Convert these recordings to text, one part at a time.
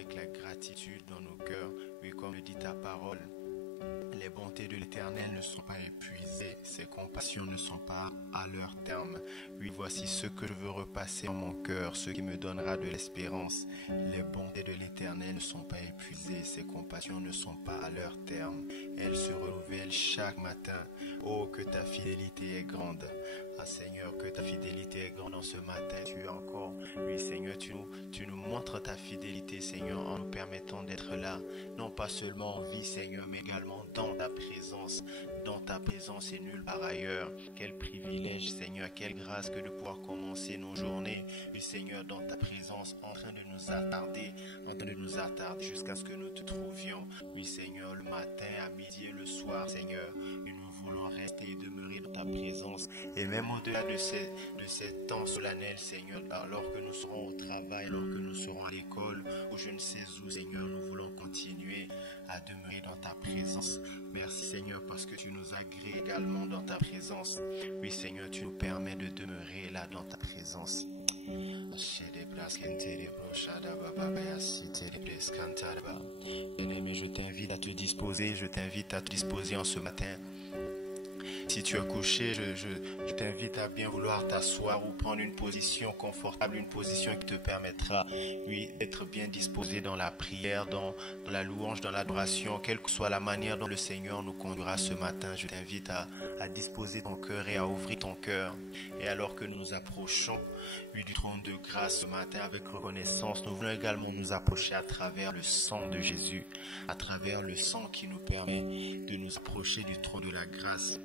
avec la gratitude dans nos cœurs. Oui, comme le dit ta parole, les bontés de l'Éternel ne sont pas épuisées, ses compassions ne sont pas à leur terme. Oui, voici ce que je veux repasser en mon cœur, ce qui me donnera de l'espérance. Les bontés de l'Éternel ne sont pas épuisées, ses compassions ne sont pas à leur terme. Elles se renouvellent chaque matin. Oh, que ta fidélité est grande. Ah Seigneur, que ta fidélité est grande en ce matin. Tu es encore, oui Seigneur, tu nous montres ta fidélité, Seigneur, en nous permettant d'être là. Non pas seulement en vie, Seigneur, mais également dans ta présence. Dans ta présence et nulle part ailleurs. Quel privilège, Seigneur, quelle grâce que de pouvoir commencer nos journées, oui Seigneur, dans ta présence, en train de nous attarder jusqu'à ce que nous te trouvions. Oui Seigneur, le matin, à midi et le soir, Seigneur, et nous voulons rester et demeurer dans ta présence. Et même au-delà de ces temps solennels, Seigneur, alors que nous serons au travail, alors que nous serons à l'école, ou je ne sais où, Seigneur, nous voulons continuer à demeurer dans ta présence. Merci, Seigneur, parce que tu nous agrées également dans ta présence. Oui, Seigneur, tu nous permets de demeurer là dans ta présence. Bien-aimé, je t'invite à te disposer en ce matin. Si tu es couché, je t'invite à bien vouloir t'asseoir ou prendre une position confortable, une position qui te permettra, oui, d'être bien disposé dans la prière, dans la louange, dans l'adoration, quelle que soit la manière dont le Seigneur nous conduira ce matin. Je t'invite à disposer ton cœur et à ouvrir ton cœur. Et alors que nous nous approchons, oui, du trône de grâce ce matin avec reconnaissance, nous voulons également nous approcher à travers le sang de Jésus, à travers le sang qui nous permet de nous approcher du trône de la grâce.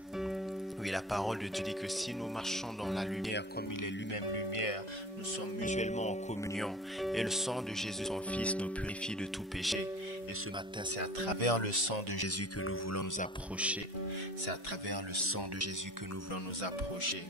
Oui, la parole de Dieu dit que si nous marchons dans la lumière comme il est lui-même lumière, nous sommes mutuellement en communion. Et le sang de Jésus, son Fils, nous purifie de tout péché. Et ce matin, c'est à travers le sang de Jésus que nous voulons nous approcher. C'est à travers le sang de Jésus que nous voulons nous approcher.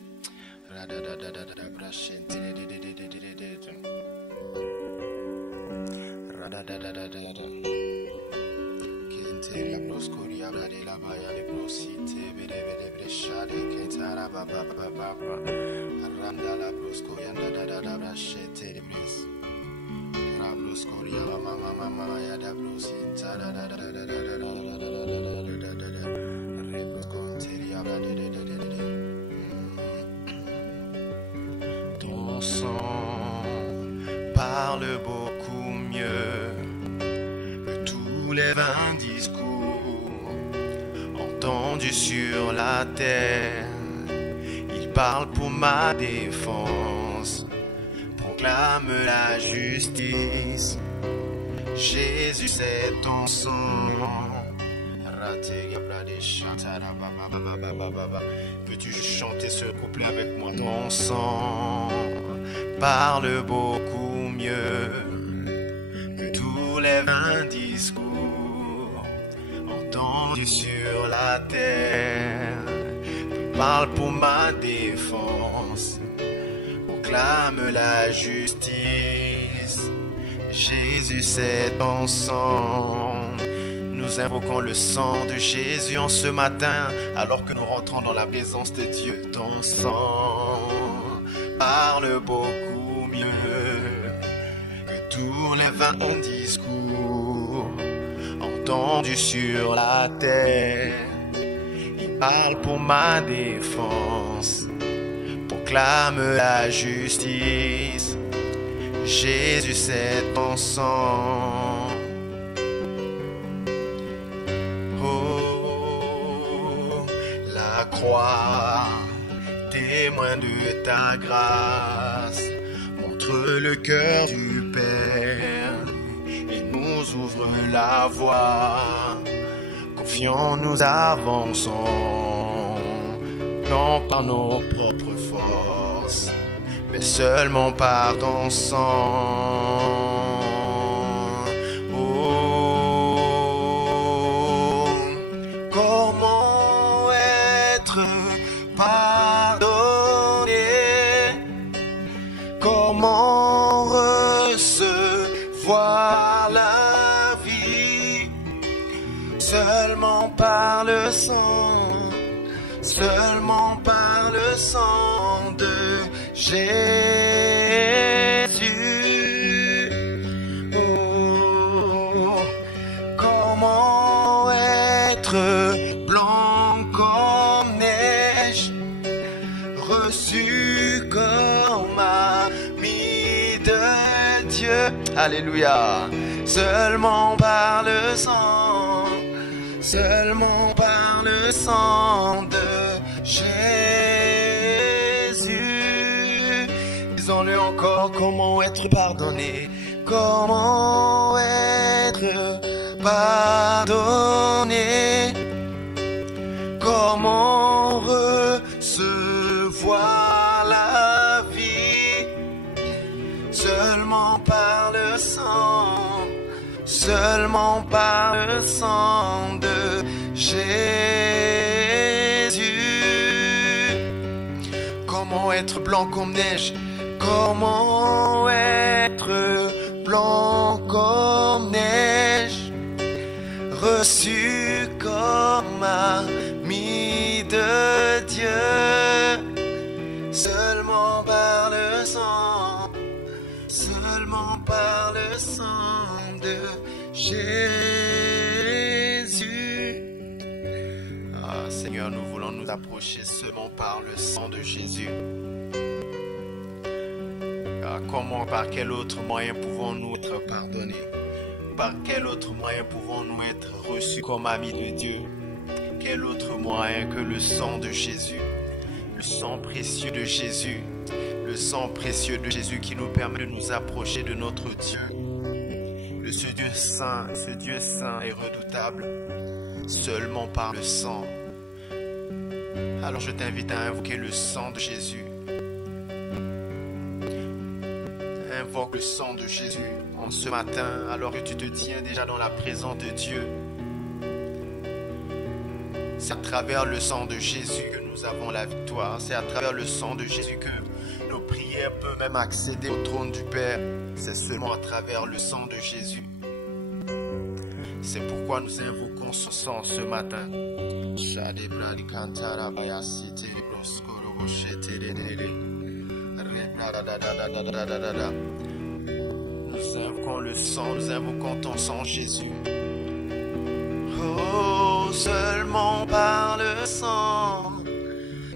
Ton sang parle beaucoup mieux que tous les vains discours entendus sur la terre. Il parle pour ma défense, proclame la justice. Jésus, c'est ton sang. Peux-tu chanter ce couplet avec moi? Ton sang parle beaucoup mieux que tous les vains discours entendus sur la terre. Parle pour ma défense, proclame la justice. Jésus, c'est ton sang. Nous invoquons le sang de Jésus en ce matin, alors que nous rentrons dans la présence de Dieu. Ton sang parle beaucoup mieux que tous les vains discours entendus sur la terre. Il parle pour ma défense, proclame la justice. Jésus, c'est ton sang. Croix, témoin de ta grâce, montre le cœur du Père et nous ouvre la voie. Confiants, nous avançons, non par nos propres forces, mais seulement par ton sang. Comment recevoir la vie? Seulement par le sang, seulement par le sang de Jésus. Oh. reçu comme ami de Dieu. Alléluia. Seulement par le sang, seulement par le sang de Jésus. Disons-le encore, comment être pardonné, comment être pardonné, comment recevoir la vie, seulement par le sang, seulement par le sang de Jésus. Comment être blanc comme neige, comment être blanc comme neige, reçu comme ami de Dieu, seulement par le sang, seulement par le sang de Jésus. Ah Seigneur, nous voulons nous approcher seulement par le sang de Jésus. Ah, comment, par quel autre moyen pouvons-nous être pardonnés? Par quel autre moyen pouvons-nous être reçus comme amis de Dieu? Quel autre moyen que le sang de Jésus? Le sang précieux de Jésus. Le sang précieux de Jésus qui nous permet de nous approcher de notre Dieu. De ce Dieu saint et redoutable. Seulement par le sang. Alors je t'invite à invoquer le sang de Jésus. Invoque le sang de Jésus en ce matin, alors que tu te tiens déjà dans la présence de Dieu. C'est à travers le sang de Jésus que nous avons la victoire. C'est à travers le sang de Jésus que nos prières peuvent même accéder au trône du Père. C'est seulement à travers le sang de Jésus. C'est pourquoi nous invoquons ce sang ce matin. Nous invoquons le sang, nous invoquons ton sang, Jésus. Oh, seulement par le sang,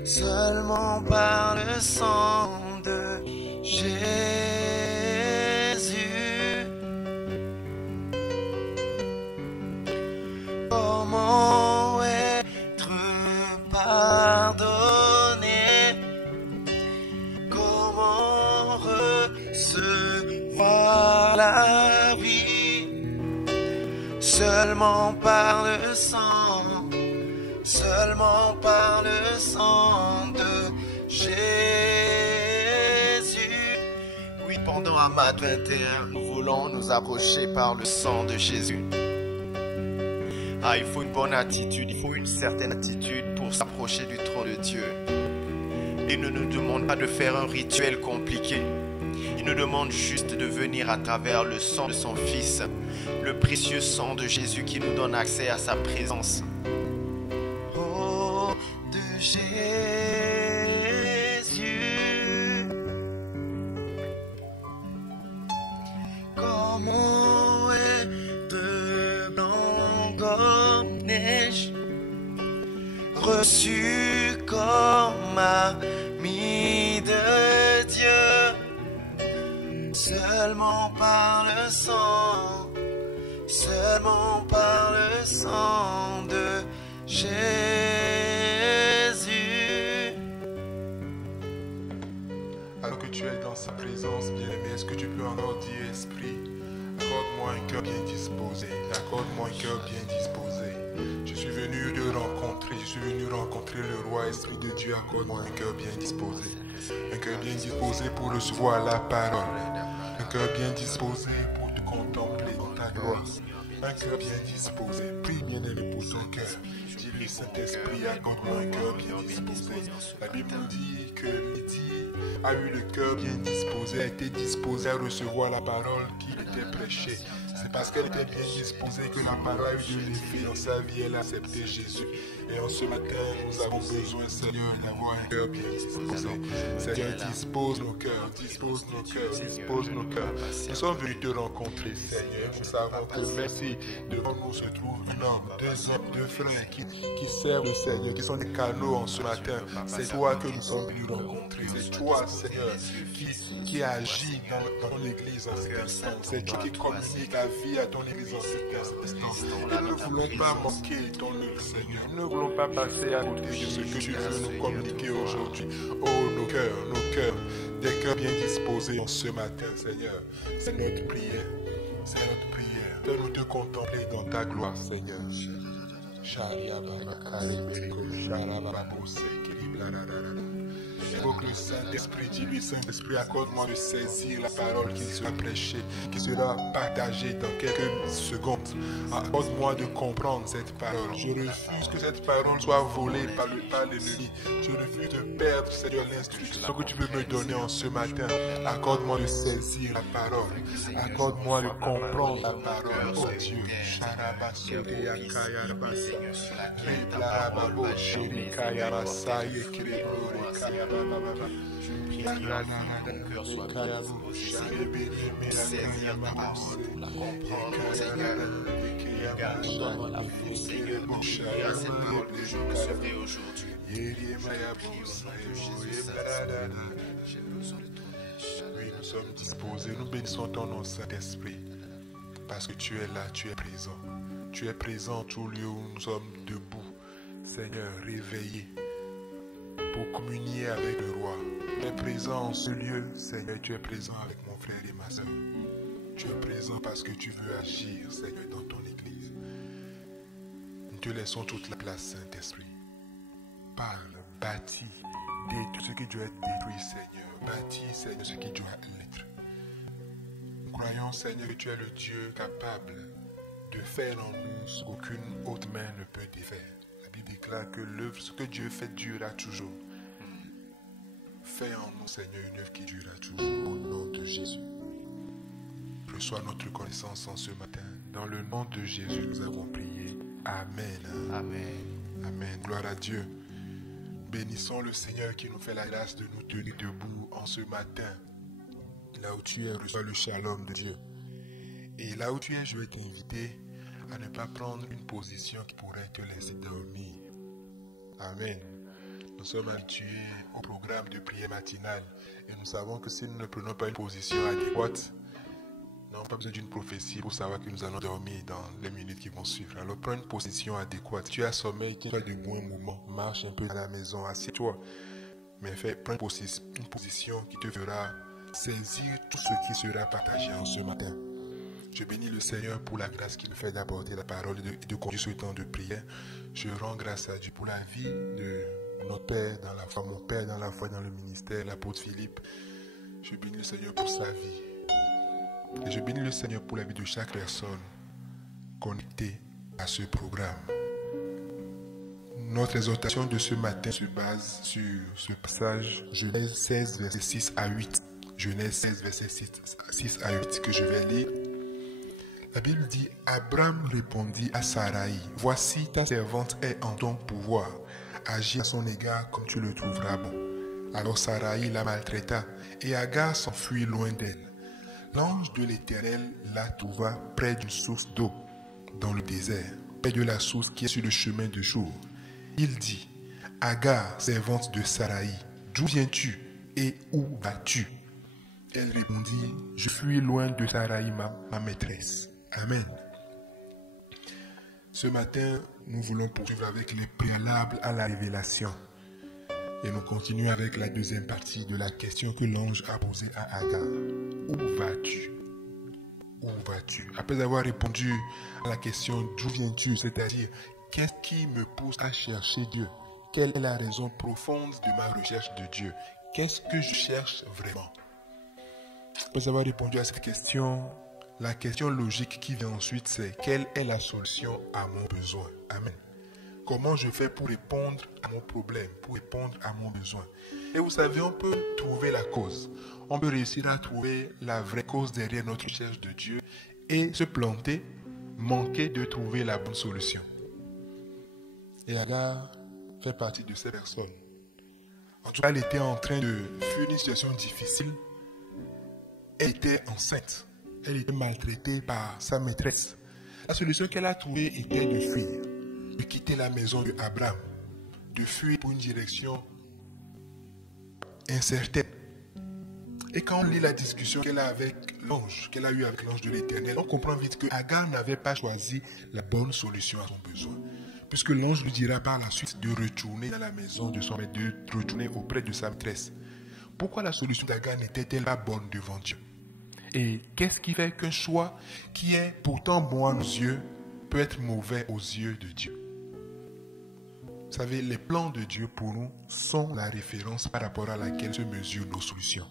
seulement par le sang de Jésus. Comment être pardonné? Comment recevoir la vie? Seulement par le sang, seulement par le sang de Jésus. Oui, pendant Amad 21, nous voulons nous approcher par le sang de Jésus. Ah, il faut une bonne attitude, il faut une certaine attitude pour s'approcher du trône de Dieu. Il ne nous demande pas de faire un rituel compliqué. Il nous demande juste de venir à travers le sang de son Fils, le précieux sang de Jésus qui nous donne accès à sa présence. Oh, de Jésus. Comment être blanc comme neige, reçu comme ami de Dieu, seulement par le sang, seulement par le sang de Jésus. Alors que tu es dans sa présence, bien-aimé, est-ce que tu peux encore dire, Esprit, accorde-moi un cœur bien disposé, accorde-moi un cœur bien disposé. Je suis venu le rencontrer, je suis venu rencontrer le roi, Esprit de Dieu, accorde-moi un cœur bien disposé. Un cœur bien disposé pour recevoir la parole. Un cœur bien disposé pour te contempler dans ta gloire. Un cœur bien disposé. Prie, bien-aimé, pour ton cœur. Dis-lui, Saint-Esprit, accorde-moi un cœur bien disposé. La Bible nous dit que Lydie a eu le cœur bien disposé, a été disposée à recevoir la parole qui était prêchée. C'est parce qu'elle était bien disposée que la parole a eu de l'effet dans sa vie, elle a accepté Jésus. Et en ce matin, nous avons besoin, Seigneur, d'avoir un cœur bien disposé. Seigneur, dispose nos cœurs, dispose nos cœurs, dispose nos cœurs. Nous sommes venus te rencontrer, Seigneur. Nous savons que merci, devant nous se trouve un homme, deux frères qui servent le Seigneur, qui sont des canaux en ce matin. C'est toi que nous sommes venus rencontrer. C'est toi, Seigneur, qui agis dans ton église en cet instant. C'est toi qui communique la vie à ton église en cet instant. Et nous ne voulons pas manquer ton œuvre, Seigneur. Nous ne voulons pas passer à côté de ce que tu veux nous communiquer aujourd'hui. Oh, nos cœurs, des cœurs bien disposés en ce matin, Seigneur. C'est notre prière. C'est notre prière. Fais-nous te contempler dans ta gloire, Seigneur. Évoque le Saint-Esprit, dis-lui, Saint-Esprit, accorde-moi de saisir la parole qui sera prêchée, qui sera partagée dans quelques secondes. Accorde-moi de comprendre cette parole. Je refuse que cette parole soit volée par l'ennemi. Je refuse de perdre, Seigneur, l'instruction que tu veux me donner en ce matin. Accorde-moi de saisir la parole. Accorde-moi de comprendre la parole. Oh Dieu. Cœur soit bien disposé, saisir ta parole, la comprendre, Seigneur. Donne-moi la force, Seigneur, pour prier à cette parole que je recevrai aujourd'hui. J'ai besoin de ton aide. Oui, nous sommes disposés, nous bénissons ton nom, Saint-Esprit, parce que tu es là, tu es présent. Tu es présent en tout lieu où nous sommes debout, Seigneur, réveillés pour communier avec le roi. Tu es présent en ce lieu, Seigneur, tu es présent avec mon frère et ma soeur. Tu es présent parce que tu veux agir, Seigneur, dans ton église. Nous te laissons toute la place, Saint-Esprit. Parle, bâtis, détruis ce qui doit être détruit, Seigneur. Bâtis, Seigneur, ce qui doit l'être. Nous croyons, Seigneur, que tu es le Dieu capable de faire en nous ce qu'aucune autre main ne peut défaire. La Bible déclare que l'œuvre, ce que Dieu fait, durera toujours. Fais en nous, Seigneur, une œuvre qui durera toujours. Au nom de Jésus. Reçois notre connaissance en ce matin. Dans le nom de Jésus, nous avons prié. Amen. Amen. Amen. Gloire à Dieu. Bénissons le Seigneur qui nous fait la grâce de nous tenir debout en ce matin. Là où tu es, reçois le shalom de Dieu. Et là où tu es, je vais t'inviter à ne pas prendre une position qui pourrait te laisser dormir. Amen. Nous sommes habitués au programme de prière matinale et nous savons que si nous ne prenons pas une position adéquate, nous n'avons pas besoin d'une prophétie pour savoir que nous allons dormir dans les minutes qui vont suivre. Alors prends une position adéquate. Tu as sommeil, qui soit debout un moment, marche un peu à la maison, assieds-toi. Mais prends une position qui te fera saisir tout ce qui sera partagé en ce matin. Je bénis le Seigneur pour la grâce qu'il nous fait d'apporter la parole et de conduire ce temps de prière. Je rends grâce à Dieu pour la vie de notre Père dans la foi, mon Père dans la foi, dans le ministère, l'apôtre Philippe. Je bénis le Seigneur pour sa vie. Et je bénis le Seigneur pour la vie de chaque personne connectée à ce programme. Notre exhortation de ce matin se base sur ce passage, Genèse 16, versets 6 à 8. Genèse 16, versets 6 à 8, que je vais lire. La Bible dit, Abraham répondit à Sarai, voici ta servante est en ton pouvoir, agis à son égard comme tu le trouveras bon. Alors Sarai la maltraita et Agar s'enfuit loin d'elle. L'ange de l'Éternel la trouva près d'une source d'eau dans le désert, près de la source qui est sur le chemin de Jour. Il dit, Agar, servante de Sarai, d'où viens-tu et où vas-tu? Elle répondit, je fuis loin de Sarai, ma maîtresse. Amen. Ce matin, nous voulons poursuivre avec les préalables à la révélation. Et nous continuons avec la deuxième partie de la question que l'ange a posée à Agar. Où vas-tu? Où vas-tu? Après avoir répondu à la question d'où viens-tu, c'est-à-dire qu'est-ce qui me pousse à chercher Dieu? Quelle est la raison profonde de ma recherche de Dieu? Qu'est-ce que je cherche vraiment? Après avoir répondu à cette question, la question logique qui vient ensuite, c'est quelle est la solution à mon besoin? Amen. Comment je fais pour répondre à mon problème, pour répondre à mon besoin? Et vous savez, on peut trouver la cause. On peut réussir à trouver la vraie cause derrière notre recherche de Dieu et se planter, manquer de trouver la bonne solution. Et Agar fait partie de ces personnes. En tout cas, elle était en train de fuir une situation difficile. Elle était enceinte. Elle était maltraitée par sa maîtresse. La solution qu'elle a trouvée était de fuir, de quitter la maison d'Abraham, de fuir pour une direction incertaine. Et quand on lit la discussion qu'elle a avec l'ange, qu'elle a eue avec l'ange de l'Éternel, on comprend vite que Agar n'avait pas choisi la bonne solution à son besoin. Puisque l'ange lui dira par la suite de retourner dans la maison de son maître, de retourner auprès de sa maîtresse. Pourquoi la solution d'Agar n'était-elle pas bonne devant Dieu? Et qu'est-ce qui fait qu'un choix qui est pourtant bon à nos yeux peut être mauvais aux yeux de Dieu? Vous savez, les plans de Dieu pour nous sont la référence par rapport à laquelle se mesurent nos solutions.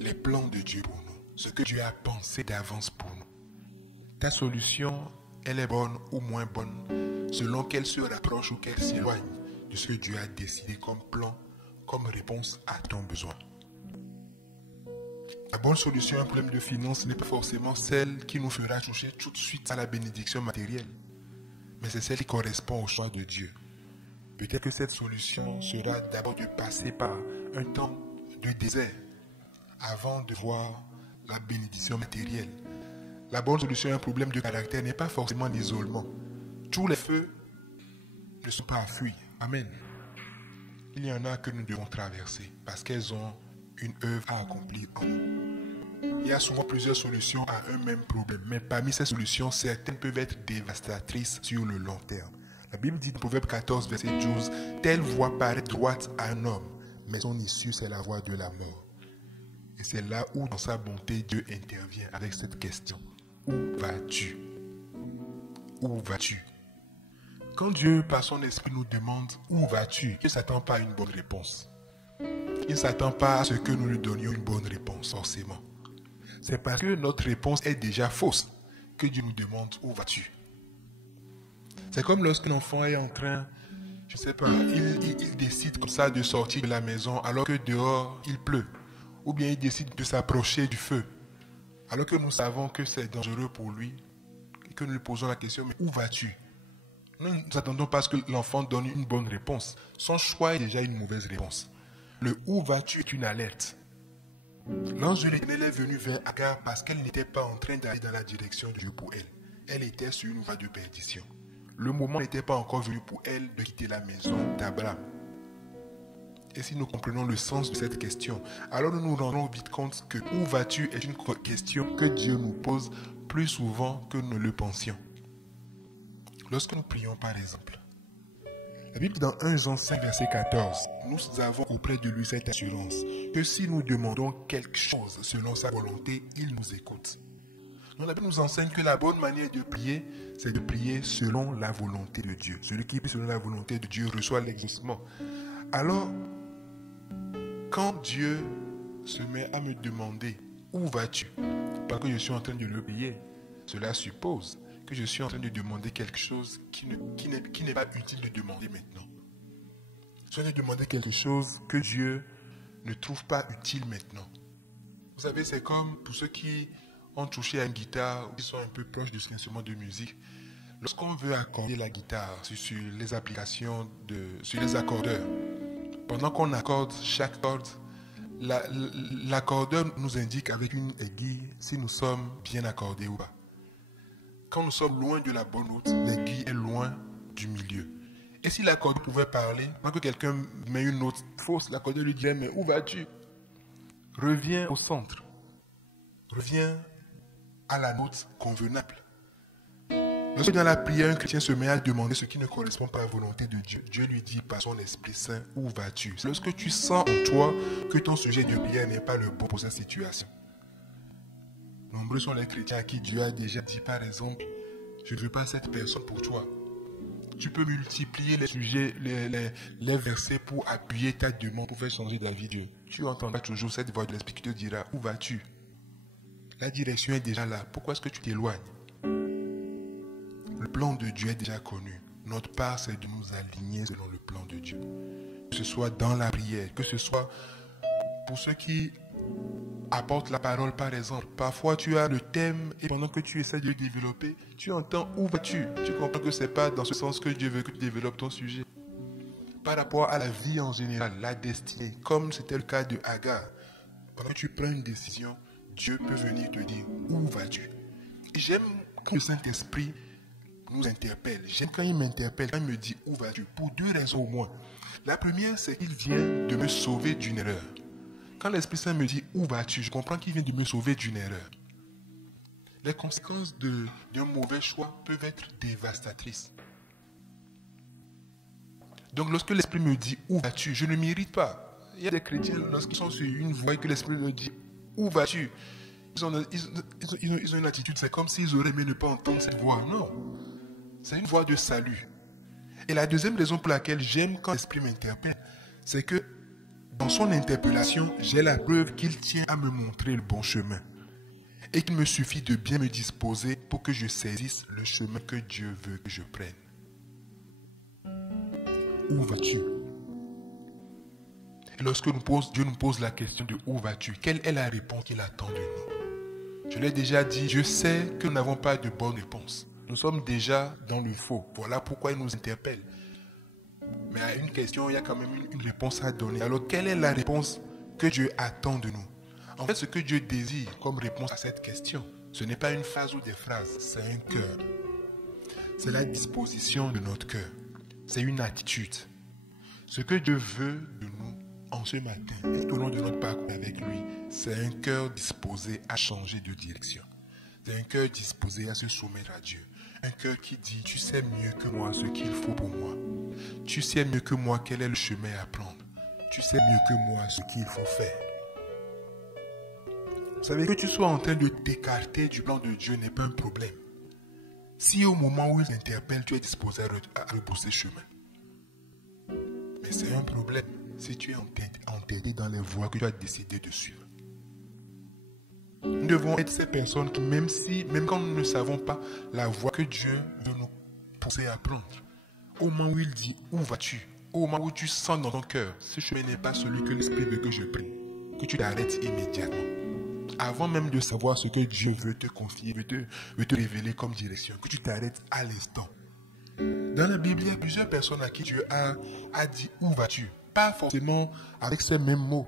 Les plans de Dieu pour nous, ce que Dieu a pensé d'avance pour nous. Ta solution, elle est bonne ou moins bonne, selon qu'elle se rapproche ou qu'elle s'éloigne de ce que Dieu a décidé comme plan, comme réponse à ton besoin. La bonne solution à un problème de finance n'est pas forcément celle qui nous fera toucher tout de suite à la bénédiction matérielle, mais c'est celle qui correspond au choix de Dieu. Peut-être que cette solution sera d'abord de passer par un temps de désert avant de voir la bénédiction matérielle. La bonne solution à un problème de caractère n'est pas forcément l'isolement. Tous les feux ne sont pas à fuir. Amen. Il y en a que nous devons traverser parce qu'elles ont une œuvre à accomplir en nous. Il y a souvent plusieurs solutions à un même problème, mais parmi ces solutions, certaines peuvent être dévastatrices sur le long terme. La Bible dit dans Proverbe 14, verset 12, « Telle voie paraît droite à un homme, mais son issue, c'est la voie de la mort. » Et c'est là où, dans sa bonté, Dieu intervient avec cette question. Où vas-tu? Où vas-tu? Quand Dieu, par son esprit, nous demande « Où vas-tu ?» il ne s'attend pas à une bonne réponse. Il ne s'attend pas à ce que nous lui donnions une bonne réponse, forcément. C'est parce que notre réponse est déjà fausse que Dieu nous demande « Où vas-tu ?» C'est comme lorsqu'un enfant est en train, je ne sais pas, il décide comme ça de sortir de la maison alors que dehors il pleut. Ou bien il décide de s'approcher du feu alors que nous savons que c'est dangereux pour lui et que nous lui posons la question « Mais où vas-tu ?» Nous n'attendons pas à ce que l'enfant donne une bonne réponse. Son choix est déjà une mauvaise réponse. Le « Où vas-tu » est une alerte. L'ange de l'Éternel est venu vers Agar parce qu'elle n'était pas en train d'aller dans la direction de Dieu pour elle. Elle était sur une voie de perdition. Le moment n'était pas encore venu pour elle de quitter la maison d'Abraham. Et si nous comprenons le sens de cette question, alors nous nous rendrons vite compte que « Où vas-tu » est une question que Dieu nous pose plus souvent que nous le pensions. Lorsque nous prions par exemple, la Bible dans 1 Jean 5 verset 14, nous avons auprès de lui cette assurance que si nous demandons quelque chose selon sa volonté, il nous écoute. Donc la Bible nous enseigne que la bonne manière de prier, c'est de prier selon la volonté de Dieu. Celui qui prie selon la volonté de Dieu reçoit l'exaucement. Alors, quand Dieu se met à me demander « Où vas-tu ?» parce que je suis en train de le prier, cela suppose que je suis en train de demander quelque chose qui n'est pas utile de demander maintenant. Je suis en train de demander quelque chose que Dieu ne trouve pas utile maintenant. Vous savez, c'est comme pour ceux qui ont touché à une guitare ou qui sont un peu proches de cet instrument de musique. Lorsqu'on veut accorder la guitare sur les applications, sur les accordeurs, pendant qu'on accorde chaque corde, l'accordeur nous indique avec une aiguille si nous sommes bien accordés ou pas. Quand nous sommes loin de la bonne note, l'aiguille est loin du milieu. Et si l'accordeur pouvait parler, quand quelqu'un met une note fausse, l'accordeur lui dirait « Mais où vas-tu » Reviens au centre. Reviens à la note convenable. Lorsque dans la prière, un chrétien se met à demander ce qui ne correspond pas à la volonté de Dieu, Dieu lui dit par son Esprit Saint « Où vas-tu » Lorsque tu sens en toi que ton sujet de prière n'est pas le bon pour cette situation. Nombreux sont les chrétiens à qui Dieu a déjà dit par exemple « Je ne veux pas cette personne pour toi ». Tu peux multiplier les sujets, les versets pour appuyer ta demande, pour faire changer d'avis Dieu. Tu entendras toujours cette voix de l'Esprit qui te dira « Où vas-tu » La direction est déjà là. Pourquoi est-ce que tu t'éloignes? Le plan de Dieu est déjà connu. Notre part, c'est de nous aligner selon le plan de Dieu. Que ce soit dans la prière, que ce soit pour ceux qui apporte la parole par exemple. Parfois tu as le thème et pendant que tu essaies de le développer, tu entends où vas-tu. Tu comprends que ce n'est pas dans ce sens que Dieu veut que tu développes ton sujet. Par rapport à la vie en général, la destinée, comme c'était le cas de Agar, pendant que tu prends une décision, Dieu peut venir te dire où vas-tu. Et j'aime quand le Saint-Esprit nous interpelle. J'aime quand il m'interpelle, quand il me dit où vas-tu, pour deux raisons au moins. La première, c'est qu'il vient de me sauver d'une erreur. Quand l'Esprit Saint me dit où vas-tu, je comprends qu'il vient de me sauver d'une erreur. Les conséquences d'un mauvais choix peuvent être dévastatrices. Donc lorsque l'Esprit me dit où vas-tu, je ne m'irrite pas. Il y a des chrétiens, lorsqu'ils sont sur une voie et que l'Esprit leur dit où vas-tu, ils ont une attitude, c'est comme s'ils auraient aimé ne pas entendre cette voix. Non, c'est une voix de salut. Et la deuxième raison pour laquelle j'aime quand l'Esprit m'interpelle, c'est que dans son interpellation, j'ai la preuve qu'il tient à me montrer le bon chemin. Et qu'il me suffit de bien me disposer pour que je saisisse le chemin que Dieu veut que je prenne. Où vas-tu? Et lorsque Dieu nous pose la question de où vas-tu, quelle est la réponse qu'il attend de nous? Je l'ai déjà dit, je sais que nous n'avons pas de bonne réponse. Nous sommes déjà dans le faux. Voilà pourquoi il nous interpelle. Mais à une question, il y a quand même une réponse à donner. Alors, quelle est la réponse que Dieu attend de nous? En fait, ce que Dieu désire comme réponse à cette question, ce n'est pas une phrase ou des phrases, c'est un cœur. C'est la disposition de notre cœur. C'est une attitude. Ce que Dieu veut de nous en ce matin, et tout au long de notre parcours avec lui, c'est un cœur disposé à changer de direction. C'est un cœur disposé à se soumettre à Dieu. Un cœur qui dit, tu sais mieux que moi ce qu'il faut pour moi. Tu sais mieux que moi quel est le chemin à prendre. Tu sais mieux que moi ce qu'il faut faire. Vous savez, que tu sois en train de t'écarter du plan de Dieu n'est pas un problème. Si au moment où il t'interpelle, tu es disposé à repousser chemin. Mais c'est un problème si tu es entêté dans les voies que tu as décidé de suivre. Nous devons être ces personnes qui, même quand nous ne savons pas la voie que Dieu veut nous pousser à prendre, au moment où il dit où vas-tu, au moment où tu sens dans ton cœur, ce chemin n'est pas celui que l'Esprit veut que je prenne, que tu t'arrêtes immédiatement. Avant même de savoir ce que Dieu veut te confier, veut te révéler comme direction, que tu t'arrêtes à l'instant. Dans la Bible, il y a plusieurs personnes à qui Dieu a dit où vas-tu. Pas forcément avec ces mêmes mots,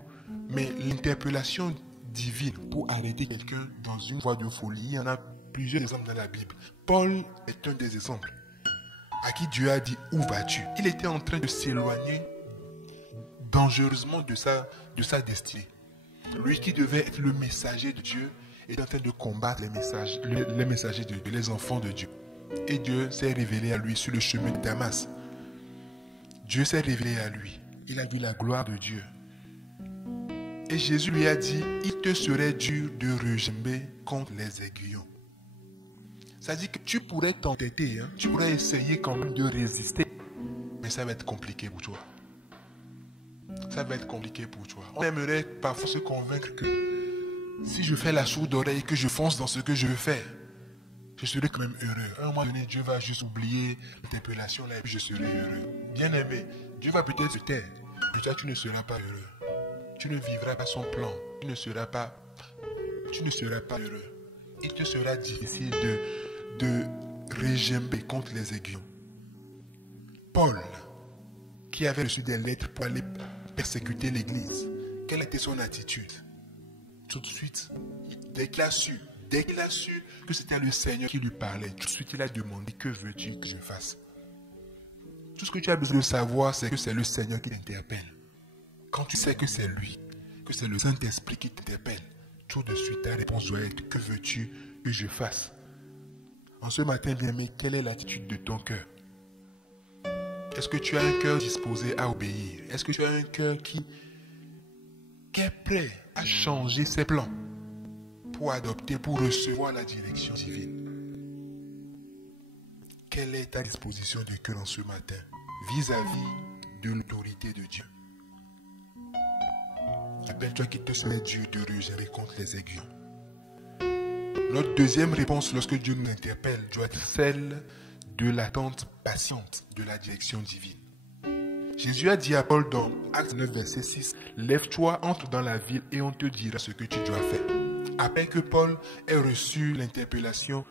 mais l'interpellation divine pour arrêter quelqu'un dans une voie de folie. Il y en a plusieurs exemples dans la Bible. Paul est un des exemples à qui Dieu a dit où vas-tu. Il était en train de s'éloigner dangereusement de sa destinée. Lui qui devait être le messager de Dieu est en train de combattre les messagers de Dieu, les enfants de Dieu. Et Dieu s'est révélé à lui sur le chemin de Damas. Dieu s'est révélé à lui. Il a vu la gloire de Dieu. Et Jésus lui a dit, il te serait dur de regimber contre les aiguillons. Ça dit que tu pourrais t'entêter, tu pourrais essayer quand même de résister. Mais ça va être compliqué pour toi. Ça va être compliqué pour toi. On aimerait parfois se convaincre que si je fais la sourde oreille et que je fonce dans ce que je veux faire, je serai quand même heureux. À un moment donné, Dieu va juste oublier l'interpellation là et puis je serai heureux. Bien aimé, Dieu va peut-être se taire, mais toi tu ne seras pas heureux. Tu ne vivras pas son plan. Tu ne seras pas heureux. Il te sera difficile de regimber contre les aiguillons. Paul, qui avait reçu des lettres pour aller persécuter l'église, quelle était son attitude? Tout de suite, dès qu'il a su que c'était le Seigneur qui lui parlait, tout de suite il a demandé, que veux-tu que je fasse? Tout ce que tu as besoin de savoir, c'est que c'est le Seigneur qui t'interpelle. Quand tu sais que c'est lui, que c'est le Saint-Esprit qui t'interpelle, tout de suite ta réponse doit être, que veux-tu que je fasse? En ce matin, bien-aimé, quelle est l'attitude de ton cœur? Est-ce que tu as un cœur disposé à obéir? Est-ce que tu as un cœur qui est prêt à changer ses plans pour adopter, pour recevoir la direction divine? Quelle est ta disposition de cœur en ce matin vis-à-vis de l'autorité de Dieu? Rappelle-toi qu'il te serait dur de regimber contre les aiguillons. Notre deuxième réponse lorsque Dieu nous interpelle doit être celle de l'attente patiente de la direction divine. Jésus a dit à Paul dans Actes 9, verset 6, « Lève-toi, entre dans la ville et on te dira ce que tu dois faire. » Après que Paul ait reçu l'interpellation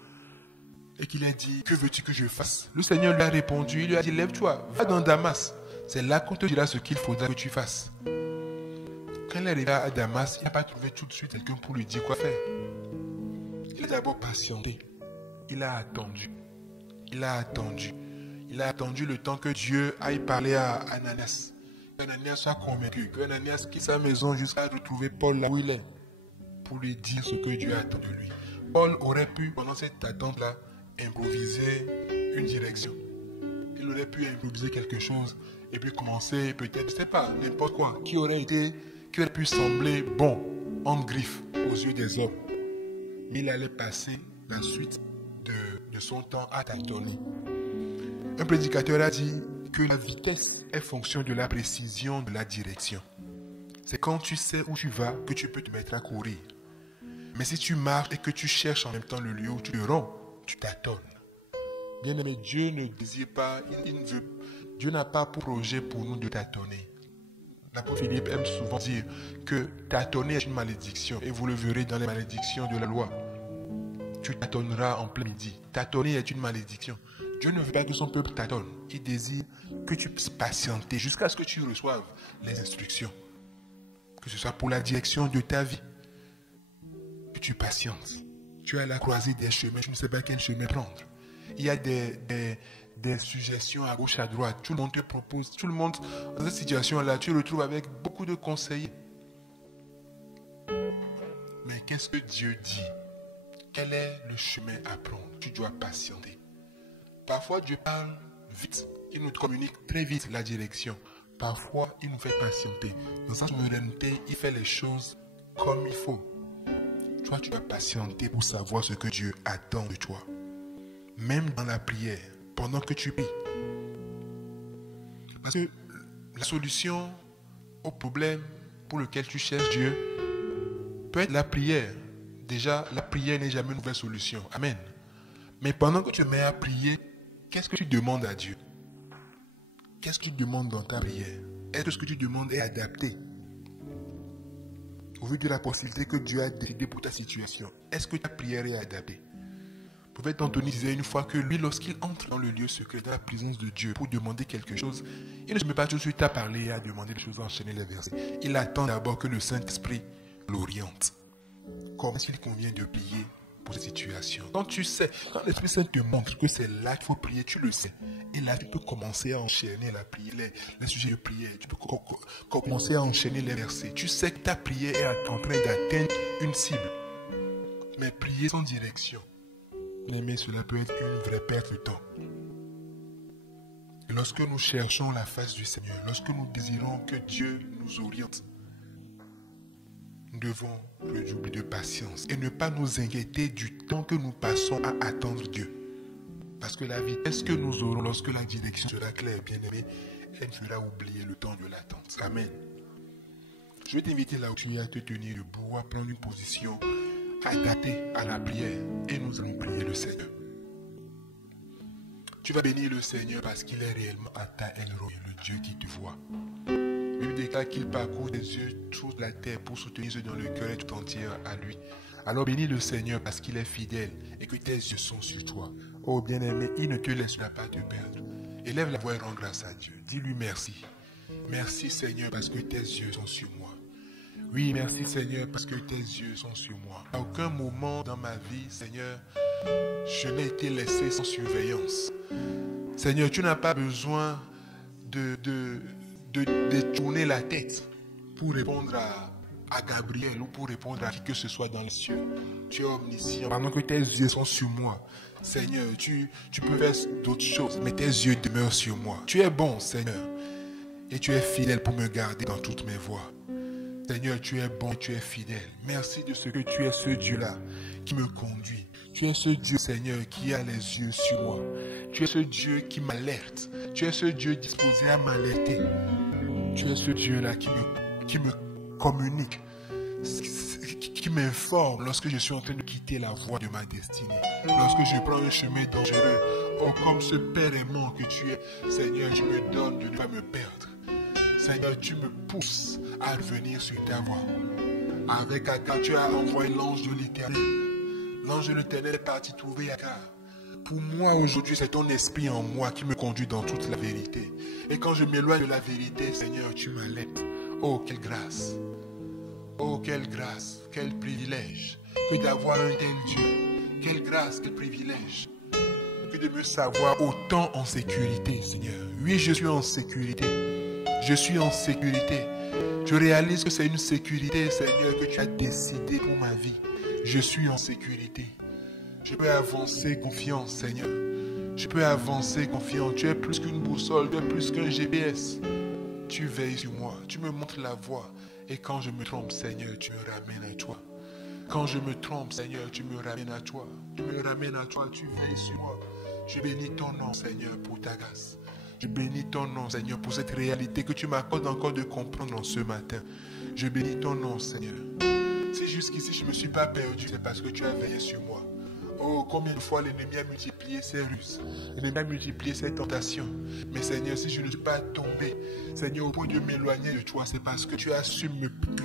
et qu'il ait dit, « Que veux-tu que je fasse ?» Le Seigneur lui a répondu, il lui a dit, « Lève-toi, va dans Damas. C'est là qu'on te dira ce qu'il faudra que tu fasses. » Quand il est arrivé à Damas, il n'a pas trouvé tout de suite quelqu'un pour lui dire quoi faire. Il a d'abord patienté. Il a attendu. Il a attendu. Il a attendu le temps que Dieu aille parler à Ananias. Qu'Ananias soit convaincu. Qu'Ananias quitte sa maison jusqu'à retrouver Paul là où il est. Pour lui dire ce que Dieu attend de lui. Paul aurait pu, pendant cette attente-là, improviser une direction. Il aurait pu improviser quelque chose et puis commencer peut-être, je ne sais pas, n'importe quoi, qui aurait pu sembler bon, en griffe, aux yeux des hommes. Mais il allait passer la suite de son temps à tâtonner. Un prédicateur a dit que la vitesse est fonction de la précision de la direction. C'est quand tu sais où tu vas que tu peux te mettre à courir. Mais si tu marches et que tu cherches en même temps le lieu où tu te rends, tu tâtonnes. Bien aimé, Dieu ne désire pas, Dieu n'a pas pour projet pour nous de tâtonner. L'apôtre Philippe aime souvent dire que tâtonner est une malédiction et vous le verrez dans les malédictions de la loi. Tu tâtonneras en plein midi. Tâtonner est une malédiction. Dieu ne veut pas que son peuple tâtonne. Il désire que tu puisses patienter jusqu'à ce que tu reçoives les instructions. Que ce soit pour la direction de ta vie. Que tu patientes. Tu es à la croisée des chemins. Tu ne sais pas quel chemin prendre. Il y a des suggestions à gauche, à droite. Tout le monde te propose. Tout le monde, dans cette situation-là, tu te retrouves avec beaucoup de conseillers. Mais qu'est-ce que Dieu dit? Quel est le chemin à prendre? Tu dois patienter. Parfois, Dieu parle vite. Il nous communique très vite la direction. Parfois, il nous fait patienter. Dans sa souveraineté, il fait les choses comme il faut. Toi, tu dois patienter pour savoir ce que Dieu attend de toi. Même dans la prière, pendant que tu pries. Parce que la solution au problème pour lequel tu cherches Dieu peut être la prière. Déjà, la prière n'est jamais une nouvelle solution. Amen. Mais pendant que tu te mets à prier, qu'est-ce que tu demandes à Dieu? Qu'est-ce que tu demandes dans ta prière? Est-ce que ce que tu demandes est adapté au vu de la possibilité que Dieu a décidé pour ta situation? Est-ce que ta prière est adaptée? Le prophète Anthony disait une fois que lui, lorsqu'il entre dans le lieu secret, dans la présence de Dieu, pour demander quelque chose, il ne se met pas tout de suite à parler et à demander des choses, à enchaîner les versets. Il attend d'abord que le Saint-Esprit l'oriente. Comment est-ce qu'il convient de prier pour cette situation? Quand tu sais, quand l'Esprit Saint te montre que c'est là qu'il faut prier, tu le sais. Et là, tu peux commencer à enchaîner la prière, les sujets de prière. Tu peux commencer à enchaîner les versets. Tu sais que ta prière est en train d'atteindre une cible. Mais prier sans direction, mais cela peut être une vraie perte de temps. Et lorsque nous cherchons la face du Seigneur, lorsque nous désirons que Dieu nous oriente, nous devons redoubler de patience et ne pas nous inquiéter du temps que nous passons à attendre Dieu. Parce que la vitesse que nous aurons lorsque la direction sera claire, bien aimé, elle fera oublier le temps de l'attente. Amen. Je vais t'inviter là où tu es à te tenir debout, à prendre une position adaptée à la prière et nous allons prier le Seigneur. Tu vas bénir le Seigneur parce qu'il est réellement Ata El Roi, le Dieu qui te voit. Il déclare qu'il parcourt des yeux toute la terre pour soutenir ceux dont le cœur est tout entier à lui. Alors bénis le Seigneur parce qu'il est fidèle et que tes yeux sont sur toi. Oh bien-aimé, il ne te laissera pas te perdre. Élève la voix et rends grâce à Dieu. Dis-lui merci. Merci Seigneur parce que tes yeux sont sur moi. Oui, merci Seigneur parce que tes yeux sont sur moi. À aucun moment dans ma vie, Seigneur, je n'ai été laissé sans surveillance. Seigneur, tu n'as pas besoin de détourner la tête pour répondre à Gabriel ou pour répondre à qui que ce soit dans les cieux. Tu es omniscient. Pendant que tes yeux sont sur moi, Seigneur, tu peux faire d'autres choses, mais tes yeux demeurent sur moi. Tu es bon, Seigneur, et tu es fidèle pour me garder dans toutes mes voies. Seigneur, tu es bon et tu es fidèle. Merci de ce que tu es ce Dieu-là qui me conduit. Tu es ce Dieu, Seigneur, qui a les yeux sur moi. Tu es ce Dieu qui m'alerte. Tu es ce Dieu disposé à m'alerter. Tu es ce Dieu-là qui me communique, qui m'informe lorsque je suis en train de quitter la voie de ma destinée. Lorsque je prends un chemin dangereux, oh, comme ce Père aimant que tu es, Seigneur, tu me donnes de ne pas me perdre. Seigneur, tu me pousses à revenir sur ta voie. Avec Agar, tu as envoyé l'ange de l'Éternel. L'ange de l'Éternel est parti trouver Agar. Pour moi, aujourd'hui, c'est ton esprit en moi qui me conduit dans toute la vérité. Et quand je m'éloigne de la vérité, Seigneur, tu m'allaites. Oh, quelle grâce! Oh, quelle grâce, quel privilège que d'avoir un tel Dieu. Quelle grâce, quel privilège que de me savoir autant en sécurité, Seigneur. Oui, je suis en sécurité. Je suis en sécurité. Je réalise que c'est une sécurité, Seigneur, que tu as décidé pour ma vie. Je suis en sécurité. Je peux avancer confiant, Seigneur. Je peux avancer confiant. Tu es plus qu'une boussole, tu es plus qu'un GPS. Tu veilles sur moi, tu me montres la voie. Et quand je me trompe, Seigneur, tu me ramènes à toi. Quand je me trompe, Seigneur, tu me ramènes à toi. Tu me ramènes à toi, tu veilles sur moi. Je bénis ton nom, Seigneur, pour ta grâce. Je bénis ton nom, Seigneur, pour cette réalité que tu m'accordes encore de comprendre en ce matin. Je bénis ton nom, Seigneur. Si jusqu'ici je ne me suis pas perdu, c'est parce que tu as veillé sur moi. Oh, combien de fois l'ennemi a multiplié ses ruses. L'ennemi a multiplié ses tentations. Mais Seigneur, si je ne suis pas tombé, Seigneur, au point de m'éloigner de toi, c'est parce que tu as su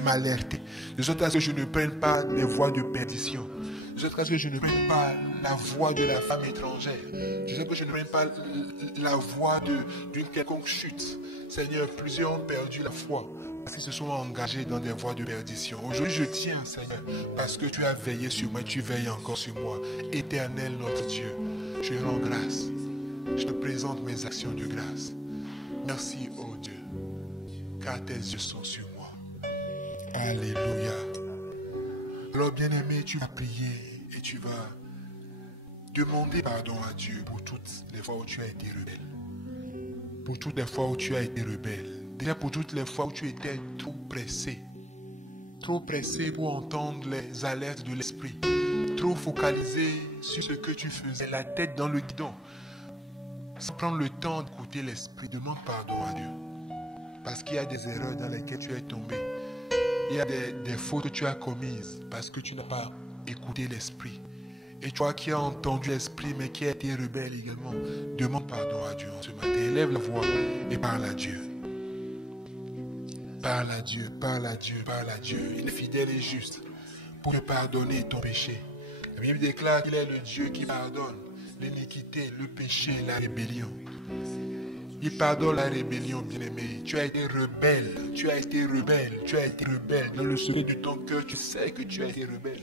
m'alerter. De sorte à ce que je ne prenne pas les voies de perdition. De sorte à ce que je ne prenne pas la voie de la femme étrangère. De sorte à ce que je ne prenne pas la voie d'une quelconque chute. Seigneur, plusieurs ont perdu la foi. Ils se sont engagés dans des voies de perdition. Aujourd'hui, je tiens, Seigneur, parce que tu as veillé sur moi et tu veilles encore sur moi. Éternel, notre Dieu, je rends grâce. Je te présente mes actions de grâce. Merci, oh Dieu, car tes yeux sont sur moi. Alléluia. Alors, bien-aimé, tu vas prier et tu vas demander pardon à Dieu pour toutes les fois où tu as été rebelle. Pour toutes les fois où tu as été rebelle. Déjà pour toutes les fois où tu étais trop pressé pour entendre les alertes de l'esprit, trop focalisé sur ce que tu faisais, la tête dans le guidon, sans prendre le temps d'écouter l'esprit. Demande pardon à Dieu, parce qu'il y a des erreurs dans lesquelles tu es tombé, il y a des fautes que tu as commises, parce que tu n'as pas écouté l'esprit. Et toi qui as entendu l'esprit, mais qui a été rebelle également, demande pardon à Dieu en ce matin. Élève la voix et parle à Dieu. Parle à Dieu, parle à Dieu, parle à Dieu. Il est fidèle et juste pour te pardonner ton péché. La Bible déclare qu'il est le Dieu qui pardonne l'iniquité, le péché et la rébellion. Il pardonne la rébellion, bien-aimé. Tu as été rebelle, tu as été rebelle, tu as été rebelle. Dans le secret de ton cœur, tu sais que tu as été rebelle.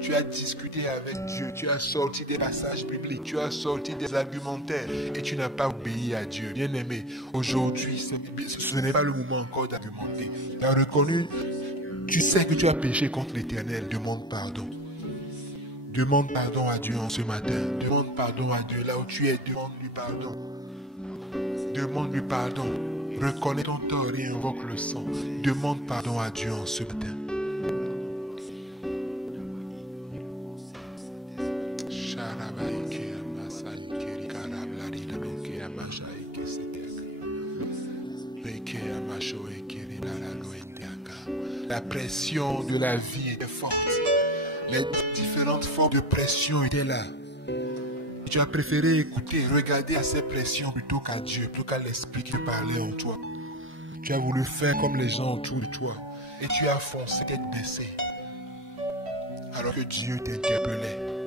Tu as discuté avec Dieu, tu as sorti des passages bibliques, tu as sorti des argumentaires et tu n'as pas obéi à Dieu. Bien-aimé, aujourd'hui, ce n'est pas le moment encore d'argumenter. Tu as reconnu, tu sais que tu as péché contre l'Éternel, demande pardon. Demande pardon à Dieu en ce matin. Demande pardon à Dieu là où tu es, demande-lui pardon. Demande-lui pardon. Reconnais ton tort et invoque le sang. Demande pardon à Dieu en ce matin. La pression de la vie était forte. Les différentes formes de pression étaient là. Et tu as préféré écouter, regarder à ces pressions plutôt qu'à Dieu, plutôt qu'à l'esprit qui parlait en toi. Tu as voulu faire comme les gens autour de toi. Et tu as foncé tête baissée. Alors que Dieu t'interpellait.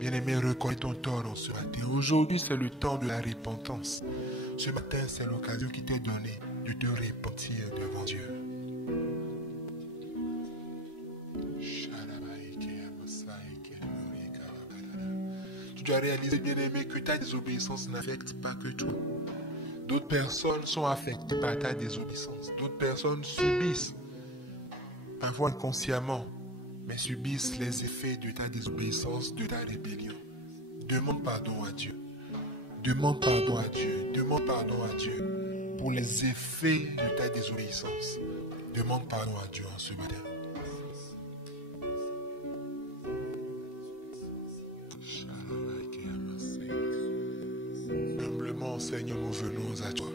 Bien-aimé, reconnais ton tort en ce matin. Aujourd'hui, c'est le temps de la repentance. Ce matin, c'est l'occasion qui t'est donnée de te repentir devant Dieu. Tu dois réaliser, bien-aimé, que ta désobéissance n'affecte pas que toi. D'autres personnes sont affectées par ta désobéissance. D'autres personnes subissent, parfois inconsciemment, mais subissent les effets de ta désobéissance, de ta rébellion. Demande pardon à Dieu. Demande pardon à Dieu. Demande pardon à Dieu pour les effets de ta désobéissance. Demande pardon à Dieu en ce matin. Humblement, Seigneur, nous venons à toi.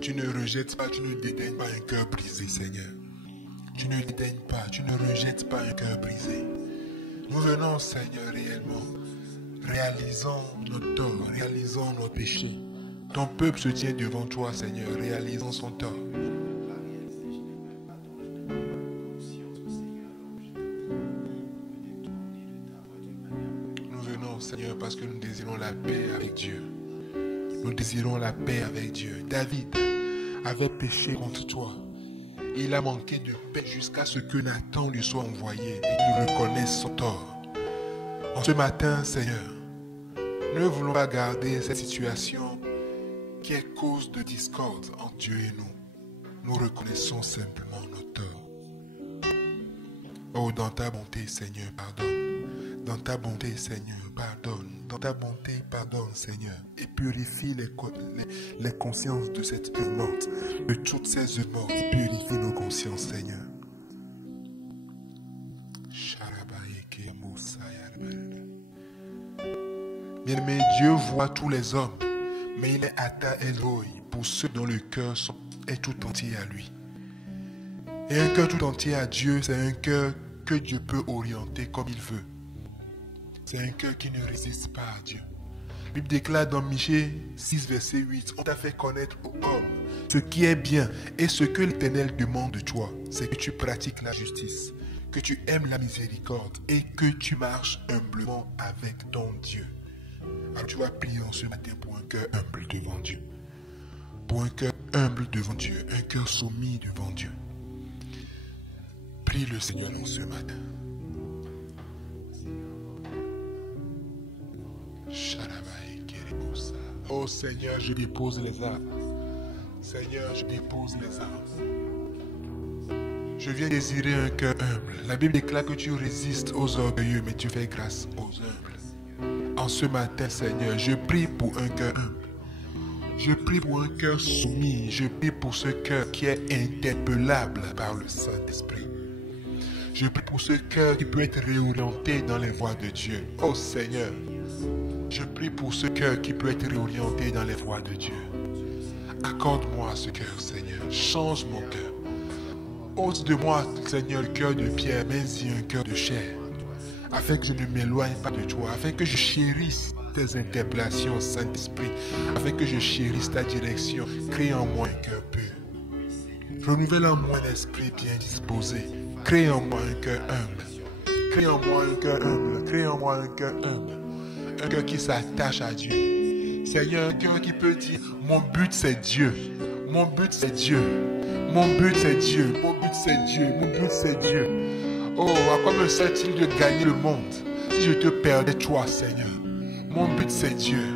Tu ne rejettes pas, tu ne dédaignes pas un cœur brisé, Seigneur. Tu ne dédaignes pas, tu ne rejettes pas un cœur brisé. Nous venons, Seigneur, réellement, réalisant notre tort, réalisant nos péchés. Ton peuple se tient devant toi, Seigneur, réalisant son tort. Nous venons, Seigneur, parce que nous désirons la paix avec Dieu. Nous désirons la paix avec Dieu. David avait péché contre toi. Il a manqué de paix jusqu'à ce que Nathan lui soit envoyé et qu'il reconnaisse son tort. En ce matin, Seigneur, ne voulons pas garder cette situation qui est cause de discorde entre Dieu et nous. Nous reconnaissons simplement nos torts. Oh, dans ta bonté, Seigneur, pardonne. Dans ta bonté, Seigneur, pardonne. Dans ta bonté, pardonne, Seigneur. Et purifie les consciences de cette œuvre morte, de toutes ces œuvres mortes. Et purifie nos consciences, Seigneur. Bien-aimé, Dieu voit tous les hommes, mais il est Ata Eloi pour ceux dont le cœur est tout entier à lui. Et un cœur tout entier à Dieu, c'est un cœur que Dieu peut orienter comme il veut. C'est un cœur qui ne résiste pas à Dieu. La Bible déclare dans Michée 6, verset 8, on t'a fait connaître aux hommes ce qui est bien et ce que l'Éternel demande de toi, c'est que tu pratiques la justice, que tu aimes la miséricorde et que tu marches humblement avec ton Dieu. Alors tu vas prier en ce matin pour un cœur humble devant Dieu. Pour un cœur humble devant Dieu, un cœur soumis devant Dieu. Prie le Seigneur en ce matin. Oh Seigneur, je dépose les armes. Seigneur, je dépose les armes. Je viens désirer un cœur humble. La Bible déclare que tu résistes aux orgueilleux, mais tu fais grâce aux humbles. En ce matin, Seigneur, je prie pour un cœur humble. Je prie pour un cœur soumis. Je prie pour ce cœur qui est interpellable par le Saint-Esprit. Je prie pour ce cœur qui peut être réorienté dans les voies de Dieu. Oh Seigneur, je prie pour ce cœur qui peut être réorienté dans les voies de Dieu. Accorde-moi ce cœur, Seigneur. Change mon cœur. Ôte de moi, Seigneur, le cœur de pierre, mais y un cœur de chair. Afin que je ne m'éloigne pas de toi, afin que je chérisse tes interpellations, Saint-Esprit, afin que je chérisse ta direction. Crée en moi un cœur pur. Renouvelle en moi un esprit bien disposé. Crée en moi un cœur humble. Crée en moi un cœur humble. Crée en moi un cœur humble. Un cœur qui s'attache à Dieu. Seigneur, un cœur qui peut dire, mon but c'est Dieu. Mon but c'est Dieu. Mon but c'est Dieu. Mon but c'est Dieu. Mon but c'est Dieu. Oh, à quoi me sert-il de gagner le monde si je te perdais toi, Seigneur? Mon but c'est Dieu.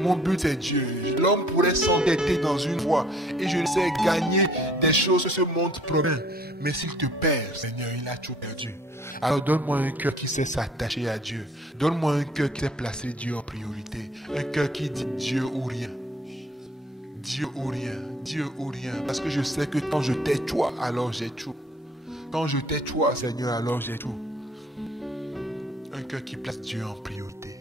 Mon but c'est Dieu. L'homme pourrait s'endetter dans une voie et je sais gagner des choses que ce monde promet. Mais s'il te perd, Seigneur, il a tout perdu. Alors donne-moi un cœur qui sait s'attacher à Dieu. Donne-moi un cœur qui sait placer Dieu en priorité. Un cœur qui dit Dieu ou rien. Dieu ou rien. Dieu ou rien. Parce que je sais que quand je t'ai toi, alors j'ai tout. Quand je t'ai toi, Seigneur, alors j'ai tout. Un cœur qui place Dieu en priorité.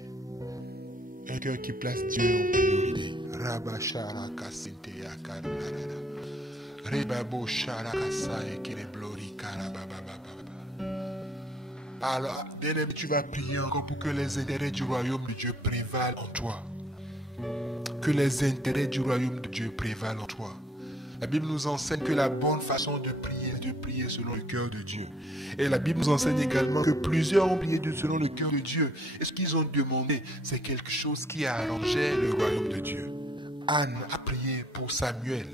Un cœur qui place Dieu en priorité. Rabashara kasinte yakarunarada. Rebabo shara kasaye kireblori karababababa. Alors, bien-aimé, tu vas prier encore pour que les intérêts du royaume de Dieu prévalent en toi. Que les intérêts du royaume de Dieu prévalent en toi. La Bible nous enseigne que la bonne façon de prier selon le cœur de Dieu. Et la Bible nous enseigne également que plusieurs ont prié selon le cœur de Dieu. Et ce qu'ils ont demandé, c'est quelque chose qui arrangeait le royaume de Dieu. Anne a prié pour Samuel.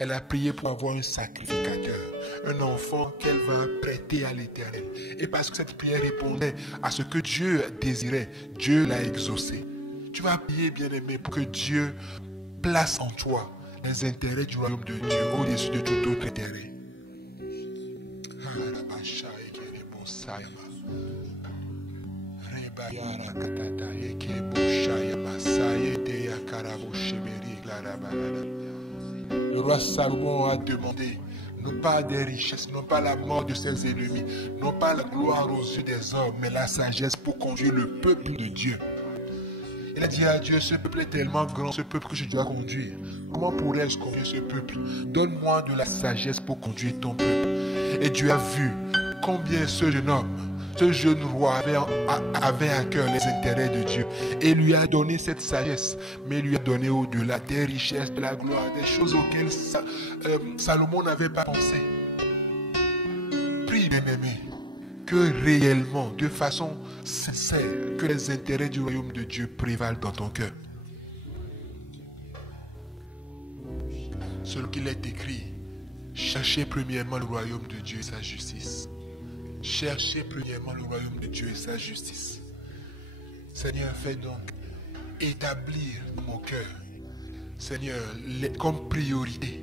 Elle a prié pour avoir un sacrificateur, un enfant qu'elle va prêter à l'Éternel. Et parce que cette prière répondait à ce que Dieu désirait, Dieu l'a exaucé. Tu vas prier, bien-aimé, pour que Dieu place en toi les intérêts du royaume de Dieu au-dessus de tout autre intérêt. Le roi Salomon a demandé non pas des richesses, non pas la mort de ses ennemis, non pas la gloire aux yeux des hommes, mais la sagesse pour conduire le peuple de Dieu. Il a dit à Dieu, ce peuple est tellement grand, ce peuple que je dois conduire. Comment pourrais-je conduire ce peuple? Donne-moi de la sagesse pour conduire ton peuple. Et Dieu a vu combien ce jeune homme Ce jeune roi avait à cœur les intérêts de Dieu et lui a donné cette sagesse, mais lui a donné au-delà des richesses, de la gloire, des choses auxquelles Salomon n'avait pas pensé. Prie, bien-aimé, que réellement, de façon sincère, que les intérêts du royaume de Dieu prévalent dans ton cœur. Selon qu'il est écrit, cherchez premièrement le royaume de Dieu et sa justice. Cherchez premièrement le royaume de Dieu et sa justice. Seigneur, fais donc établir dans mon cœur, Seigneur, comme priorité,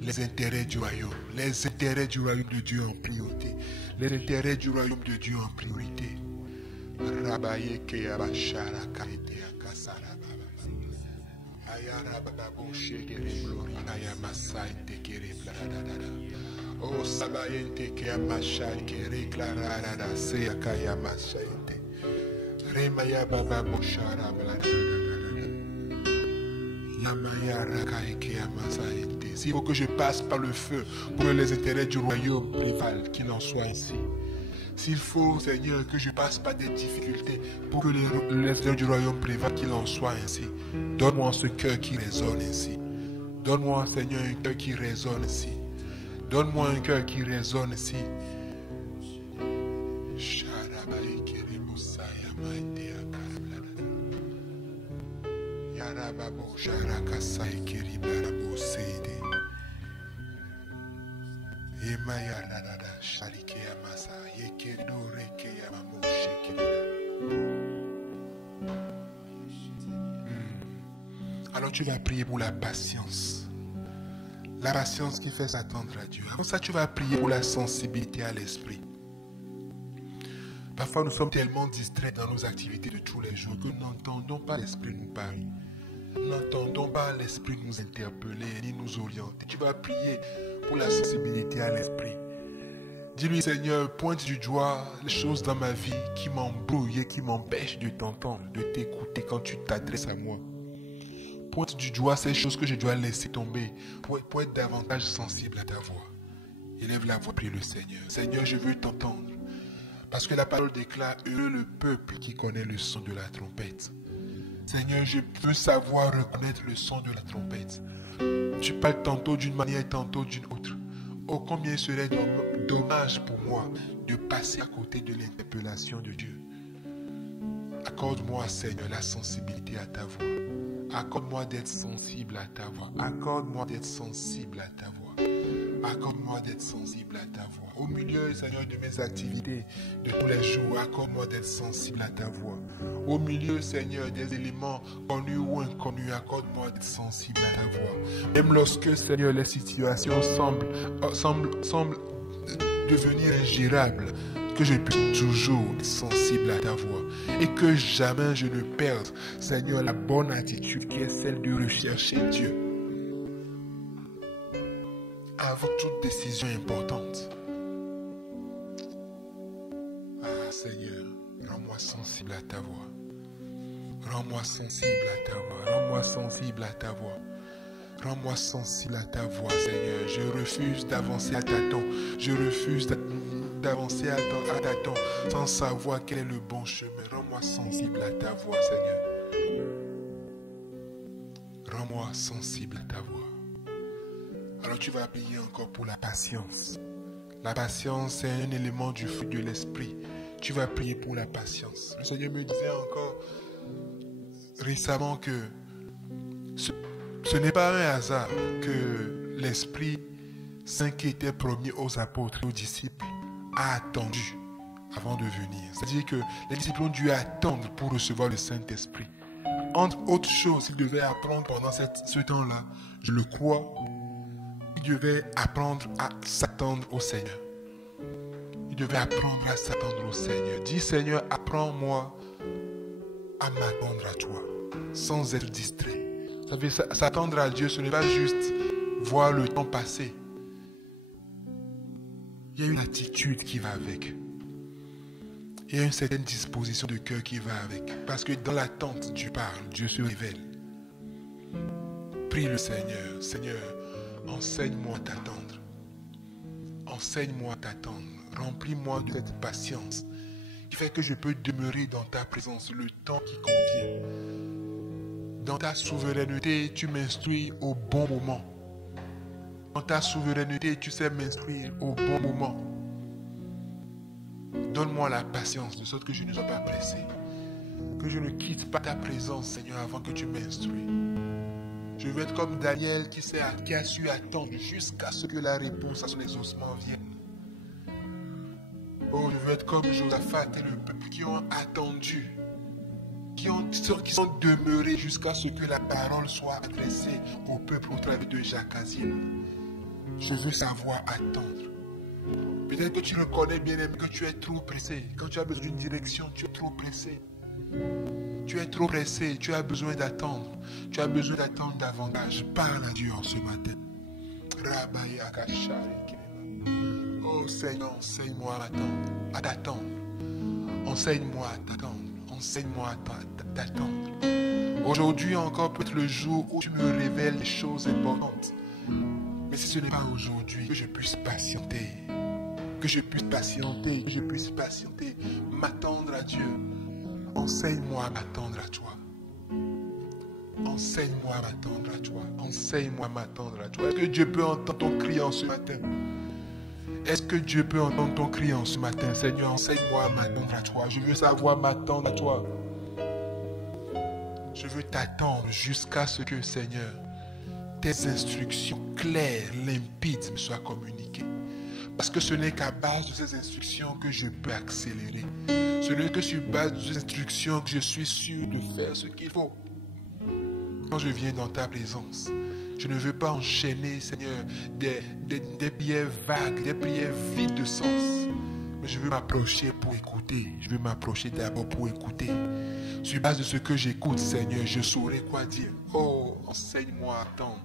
les intérêts du royaume. Les intérêts du royaume de Dieu en priorité. Les intérêts du royaume de Dieu en priorité. Oh, sabayente que amashai que reclararada sea kaya mashaite. Remaya baba boshara Lamaya rakai que amasaite. S'il faut que je passe par le feu pour que les intérêts du royaume prévalent, qu'il en soit ainsi. S'il faut, Seigneur, que je passe par des difficultés pour que les intérêts du royaume prévalent, qu'il en soit ainsi. Donne-moi ce cœur qui résonne ainsi. Donne-moi, Seigneur, un cœur qui résonne ainsi. Donne-moi un cœur qui résonne ici. Alors tu vas prier pour la patience. La patience qui fait s'attendre à Dieu. Avant ça, tu vas prier pour la sensibilité à l'esprit. Parfois, nous sommes tellement distraits dans nos activités de tous les jours que nous n'entendons pas l'esprit nous parler. Nous n'entendons pas l'esprit nous interpeller ni nous orienter. Tu vas prier pour la sensibilité à l'esprit. Dis-lui, Seigneur, pointe du doigt les choses dans ma vie qui m'embrouillent et qui m'empêchent de t'entendre, de t'écouter quand tu t'adresses à moi. Pointe du doigt ces choses que je dois laisser tomber pour être davantage sensible à ta voix. Élève la voix, prie le Seigneur. Seigneur, je veux t'entendre. Parce que la parole déclare, heureux le peuple qui connaît le son de la trompette. Seigneur, je veux savoir reconnaître le son de la trompette. Tu parles tantôt d'une manière, tantôt d'une autre. Oh, combien serait dommage pour moi de passer à côté de l'interpellation de Dieu. Accorde-moi, Seigneur, la sensibilité à ta voix. Accorde-moi d'être sensible à ta voix. Accorde-moi d'être sensible à ta voix. Accorde-moi d'être sensible à ta voix. Au milieu, Seigneur, de mes activités de tous les jours, accorde-moi d'être sensible à ta voix. Au milieu, Seigneur, des éléments connus ou inconnus, accorde-moi d'être sensible à ta voix. Même lorsque, Seigneur, les situations semblent devenir ingérables, que je puisse toujours être sensible à ta voix et que jamais je ne perde, Seigneur, la bonne attitude qui est celle de rechercher Dieu avant toute décision importante. Ah, Seigneur, rends-moi sensible à ta voix. Rends-moi sensible à ta voix. Rends-moi sensible à ta voix. Rends-moi sensible à ta voix, Seigneur. Je refuse d'avancer à tâtons. Je refuse d'avancer à tâtons sans savoir quel est le bon chemin. Rends-moi sensible à ta voix, Seigneur. Rends-moi sensible à ta voix. Alors tu vas prier encore pour la patience. La patience, c'est un élément du fruit de l'esprit. Tu vas prier pour la patience. Le Seigneur me disait encore récemment que ce n'est pas un hasard que l'Esprit Saint qui était promis aux apôtres et aux disciples a attendu avant de venir. C'est-à-dire que les disciples ont dû attendre pour recevoir le Saint-Esprit. Entre autres choses, ils devaient apprendre pendant ce temps-là, je le crois, ils devaient apprendre à s'attendre au Seigneur. Ils devaient apprendre à s'attendre au Seigneur. Dis, Seigneur, apprends-moi à m'attendre à toi, sans être distrait. Vous savez, s'attendre à Dieu, ce n'est pas juste voir le temps passer. Il y a une attitude qui va avec. Il y a une certaine disposition de cœur qui va avec. Parce que dans l'attente, Dieu parle, Dieu se révèle. Prie le Seigneur. Seigneur, enseigne-moi à t'attendre. Enseigne-moi à t'attendre. Remplis-moi de cette patience qui fait que je peux demeurer dans ta présence le temps qui convient. Dans ta souveraineté, tu m'instruis au bon moment. Dans ta souveraineté, tu sais m'instruire au bon moment. Donne-moi la patience, de sorte que je ne sois pas pressé. Que je ne quitte pas ta présence, Seigneur, avant que tu m'instruis. Je veux être comme Daniel qui a su attendre jusqu'à ce que la réponse à son exaucement vienne. Oh, je veux être comme Josaphat et le peuple qui ont attendu, qui sont demeurés jusqu'à ce que la parole soit adressée au peuple au travers de Jachazien. Je veux savoir attendre. Peut-être que tu reconnais bien aimé que tu es trop pressé. Quand tu as besoin d'une direction, tu es trop pressé. Tu es trop pressé, tu as besoin d'attendre. Tu as besoin d'attendre davantage. Parle à Dieu en ce matin. Oh Seigneur, enseigne-moi à t'attendre. Enseigne-moi à t'attendre. Enseigne-moi à t'attendre. Aujourd'hui encore peut être le jour où tu me révèles des choses importantes. Mais si ce n'est pas aujourd'hui, que je puisse patienter. Que je puisse patienter, m'attendre à Dieu. Enseigne-moi à m'attendre à toi. Enseigne-moi à m'attendre à toi. Enseigne-moi à m'attendre à toi. Est-ce que Dieu peut entendre ton cri en ce matin? Est-ce que Dieu peut entendre ton cri en ce matin? Seigneur, enseigne-moi à m'attendre à toi. Je veux savoir m'attendre à toi. Je veux t'attendre jusqu'à ce que, Seigneur, tes instructions claires, limpides me soient communiquées. Parce que ce n'est qu'à base de ces instructions que je peux accélérer. Ce n'est que sur base de ces instructions que je suis sûr de faire ce qu'il faut. Quand je viens dans ta présence, je ne veux pas enchaîner, Seigneur, des prières vagues, des prières vides de sens. Mais je veux m'approcher pour écouter. Je veux m'approcher d'abord pour écouter. Sur base de ce que j'écoute, Seigneur, je saurai quoi dire. Oh, enseigne-moi à attendre.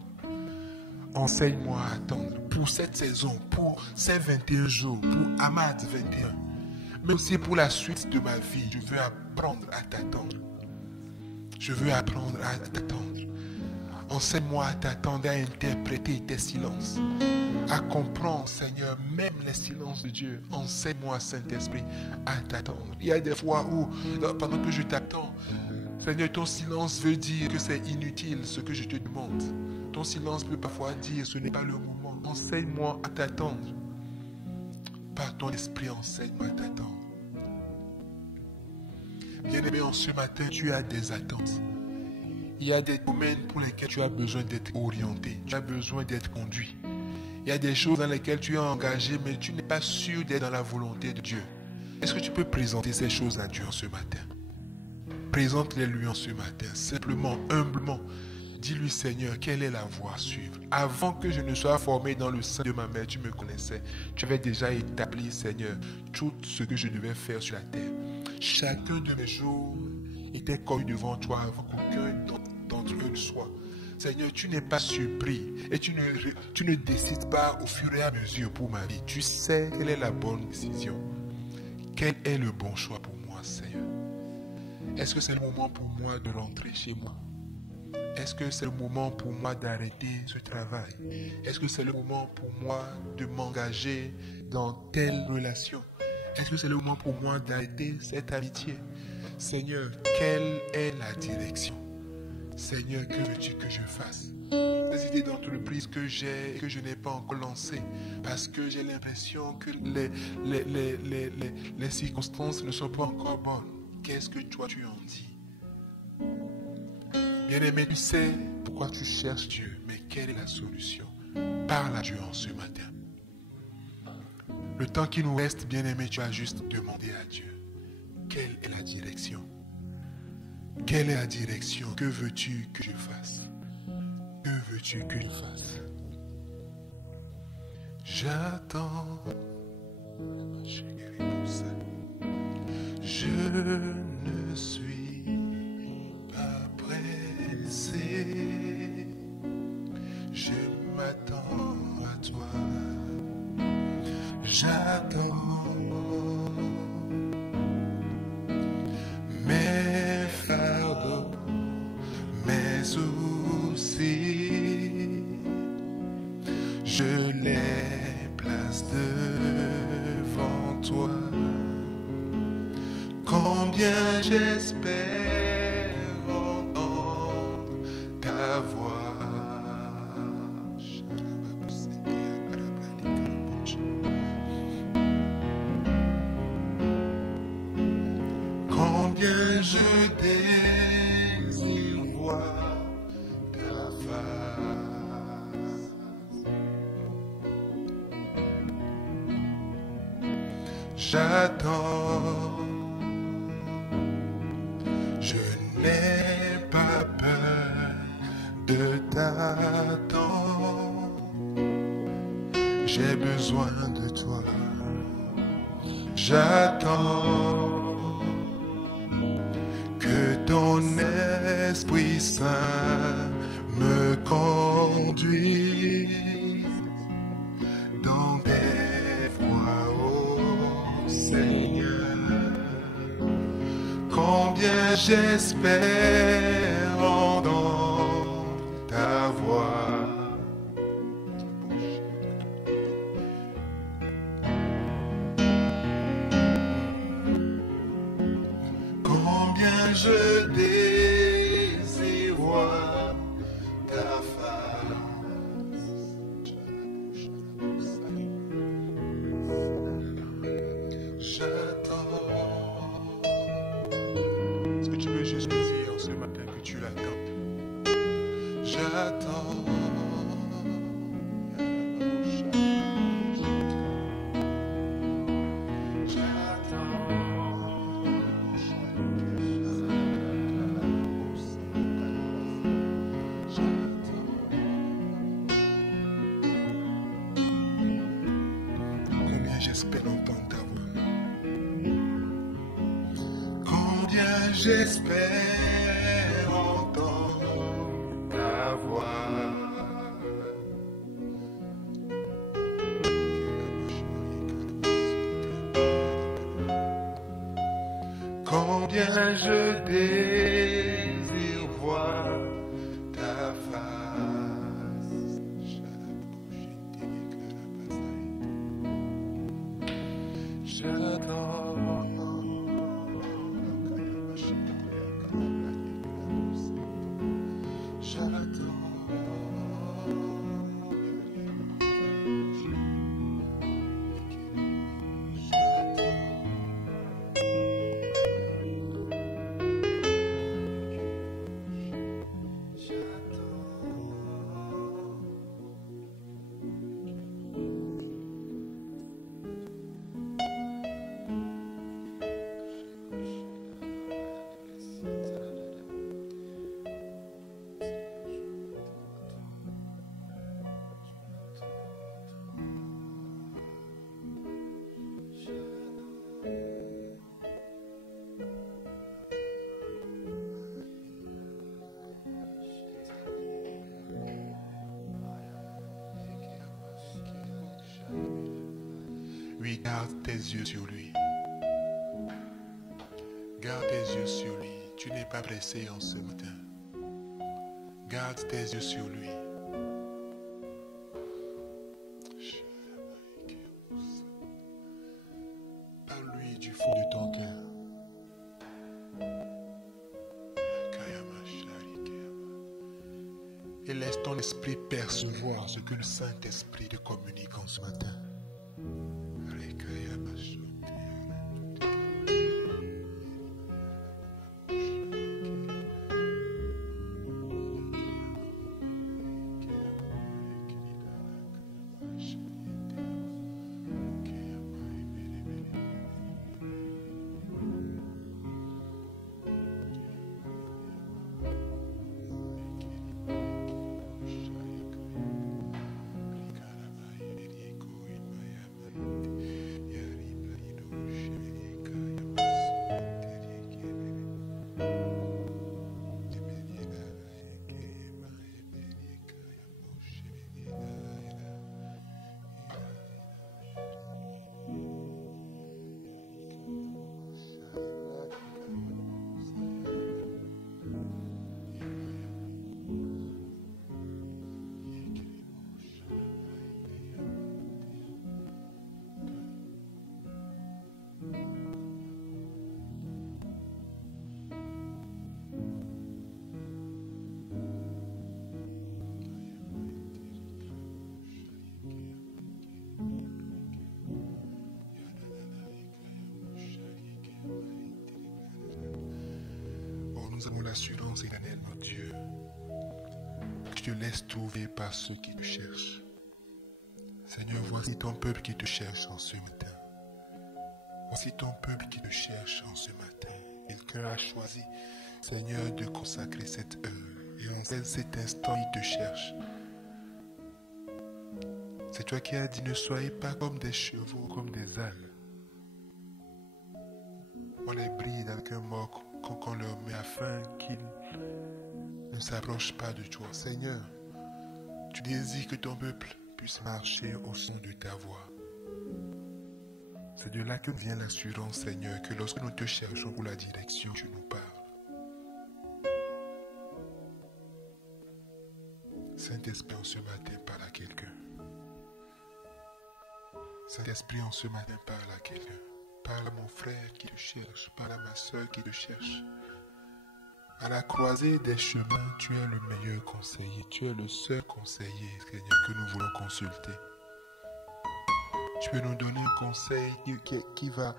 Enseigne-moi à attendre pour cette saison, pour ces 21 jours, pour Ahmad 21. Mais aussi pour la suite de ma vie, je veux apprendre à t'attendre. Je veux apprendre à t'attendre. Enseigne-moi à t'attendre, à interpréter tes silences, à comprendre, Seigneur, même les silences de Dieu. Enseigne-moi, Saint-Esprit, à t'attendre. Il y a des fois où, pendant que je t'attends, Seigneur, ton silence veut dire que c'est inutile ce que je te demande. Ton silence peut parfois dire ce n'est pas le moment. Enseigne-moi à t'attendre. Par ton esprit, enseigne-moi à t'attendre. Bien-aimé, en ce matin, tu as des attentes. Il y a des domaines pour lesquels tu as besoin d'être orienté. Tu as besoin d'être conduit. Il y a des choses dans lesquelles tu es engagé, mais tu n'es pas sûr d'être dans la volonté de Dieu. Est-ce que tu peux présenter ces choses à Dieu en ce matin? Présente-les lui en ce matin, simplement, humblement. Dis-lui, Seigneur, quelle est la voie à suivre? Avant que je ne sois formé dans le sein de ma mère, tu me connaissais. Tu avais déjà établi, Seigneur, tout ce que je devais faire sur la terre. Chacun de mes jours était connu devant toi avant qu'aucun d'entre eux ne soit. Seigneur, tu n'es pas surpris et tu ne décides pas au fur et à mesure pour ma vie. Tu sais quelle est la bonne décision. Quel est le bon choix pour moi, Seigneur? Est-ce que c'est le moment pour moi de rentrer chez moi? Est-ce que c'est le moment pour moi d'arrêter ce travail? Est-ce que c'est le moment pour moi de m'engager dans telle relation? Est-ce que c'est le moment pour moi d'arrêter cette amitié? Seigneur, quelle est la direction? Seigneur, que veux-tu que je fasse? Les idées d'entreprise que j'ai et que je n'ai pas encore lancées parce que j'ai l'impression que les circonstances ne sont pas encore bonnes. Qu'est-ce que toi tu en dis? Bien-aimé, tu sais pourquoi tu cherches Dieu, mais quelle est la solution? Parle à Dieu en ce matin. Le temps qui nous reste, bien-aimé, tu as juste demandé à Dieu. Quelle est la direction? Quelle est la direction? Que veux-tu que je fasse? Que veux-tu que je fasse? J'attends. Je ne suis pas pressé. Je m'attends à toi. J'attends. Mes fardeaux, mes soucis, je les place devant toi. Combien j'espère entendre ta voix. Combien je désire voir ta face. J'attends. Je n'ai pas peur de t'attendre. J'ai besoin de toi. J'attends que ton Esprit Saint me conduise dans tes voies, ô Seigneur. Combien j'espère entendre ta voix. Combien je désire voir ta face. J'attends. Est-ce que tu peux juste me dire ce matin que tu l'attends? J'attends. Combien j'espère entendre ta voix. Combien j'espère entendre ta voix. Combien je désire voir ta face. J'attends. Oui, garde tes yeux sur lui. Garde tes yeux sur lui. Tu n'es pas pressé en ce matin. Garde tes yeux sur lui. Parle-lui du fond de ton cœur. Et laisse ton esprit percevoir ce que le Saint-Esprit te communique en ce matin. nous avons l'assurance éternelle, mon Dieu, que tu te laisses trouver par ceux qui te cherchent. Seigneur, voici ton peuple qui te cherche en ce matin. Voici ton peuple qui te cherche en ce matin. Quelqu'un a choisi, Seigneur, de consacrer cette heure. Et en cet instant, il te cherche. C'est toi qui as dit, ne soyez pas comme des chevaux, comme des ânes. On les bride avec un mot qu'on leur met afin qu'ils ne s'approchent pas de toi. Seigneur, tu désires que ton peuple puisse marcher au son de ta voix. C'est de là que vient l'assurance, Seigneur, que lorsque nous te cherchons pour la direction, tu nous parles. Saint-Esprit, en ce matin, parle à quelqu'un. Saint-Esprit, en ce matin, parle à quelqu'un. Parle à mon frère qui te cherche. Parle à ma soeur qui te cherche. À la croisée des chemins, tu es le meilleur conseiller. Tu es le seul conseiller, Seigneur, que nous voulons consulter. Tu peux nous donner un conseil qui va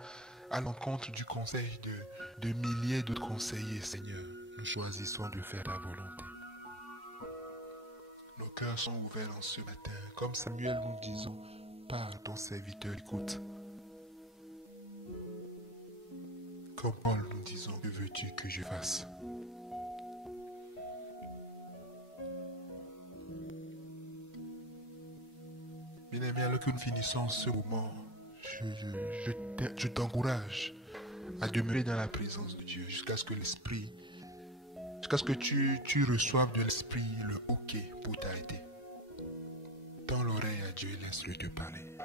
à l'encontre du conseil de milliers d'autres conseillers, Seigneur. Nous choisissons de faire ta volonté. Nos cœurs sont ouverts en ce matin. Comme Samuel, nous disons, parle, ton serviteur écoute. Comme Paul, nous disons, que veux-tu que je fasse? Bien-aimé, alors que nous finissons ce moment, je t'encourage à demeurer dans la présence de Dieu jusqu'à ce que l'Esprit, jusqu'à ce que tu reçoives de l'Esprit le OK pour t'arrêter. Tends l'oreille à Dieu et laisse-le te parler.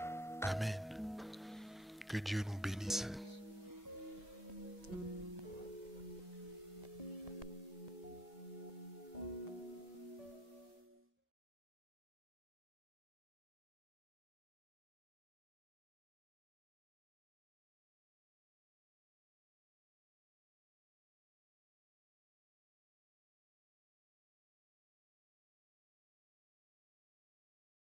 Amen. Que Dieu nous bénisse.